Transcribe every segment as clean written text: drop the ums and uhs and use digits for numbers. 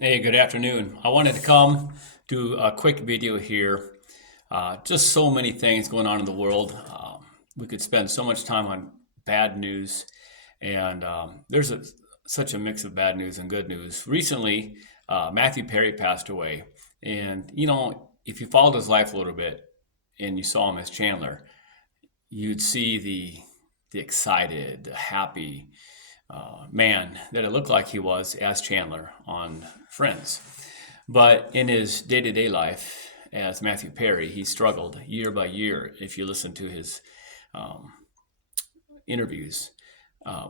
Hey, good afternoon. I wanted to come do a quick video here. Just so many things going on in the world. We could spend so much time on bad news, and there's such a mix of bad news and good news. Recently, Matthew Perry passed away, and if you followed his life a little bit and you saw him as Chandler, you'd see the excited, happy man that it looked like he was as Chandler on Friends. But in his day to day life as Matthew Perry, he struggled year by year, if you listen to his um, interviews,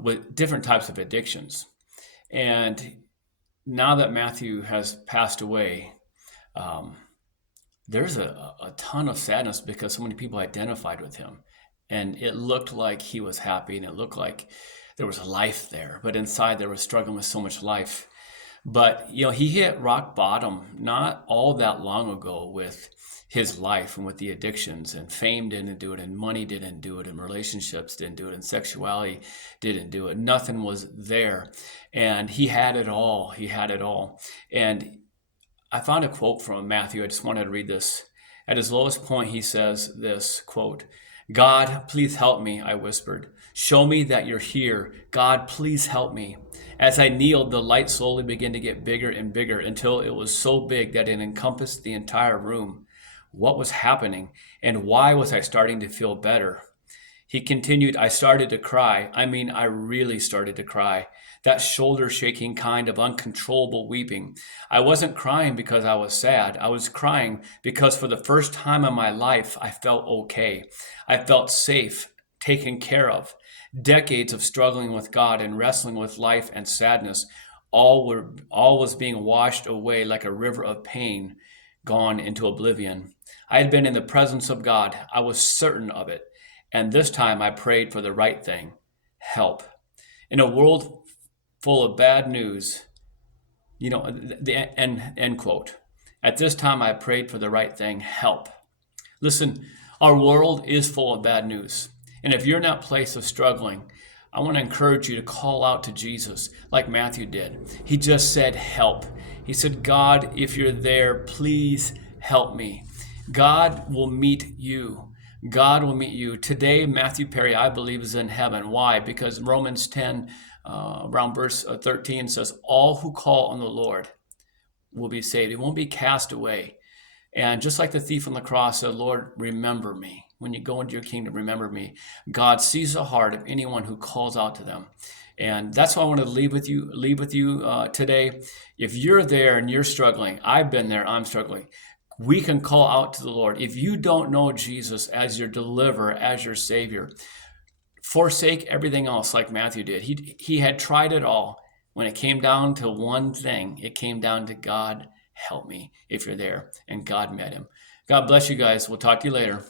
with different types of addictions. And now that Matthew has passed away, um, there's a ton of sadness because so many people identified with him. And it looked like he was happy and it looked like there was life there. But inside, there was struggling with so much life. But, he hit rock bottom not all that long ago with his life and with the addictions, and fame didn't do it, and money didn't do it, and relationships didn't do it, and sexuality didn't do it. Nothing was there. And he had it all. He had it all. And I found a quote from Matthew. I just wanted to read this. At his lowest point, he says this quote, "God, please help me," I whispered. "Show me that you're here. God, please help me." As I kneeled, the light slowly began to get bigger and bigger until it was so big that it encompassed the entire room. What was happening, and why was I starting to feel better? He continued, "I started to cry. I mean, I really started to cry. That shoulder shaking kind of uncontrollable weeping. I wasn't crying because I was sad. I was crying because for the first time in my life, I felt okay. I felt safe, taken care of. Decades of struggling with God and wrestling with life and sadness, all was being washed away like a river of pain, gone into oblivion. I had been in the presence of God. I was certain of it. And this time I prayed for the right thing, help. In a world full of bad news, the end quote. At this time I prayed for the right thing, help. Listen, our world is full of bad news. And if you're in that place of struggling, I want to encourage you to call out to Jesus like Matthew did. He just said, help. He said, God, if you're there, please help me. God will meet you. God will meet you. Today, Matthew Perry, I believe, is in heaven. Why? Because Romans 10, around verse 13 says, all who call on the Lord will be saved. It won't be cast away. And just like the thief on the cross said, Lord, remember me. When you go into your kingdom, remember me. God sees the heart of anyone who calls out to them. And that's what I want to leave with you today. If you're there and you're struggling, I've been there, I'm struggling. We can call out to the Lord. If you don't know Jesus as your deliverer, as your Savior, forsake everything else like Matthew did. He had tried it all. When it came down to one thing, it came down to God, help me if you're there. And God met him. God bless you guys. We'll talk to you later.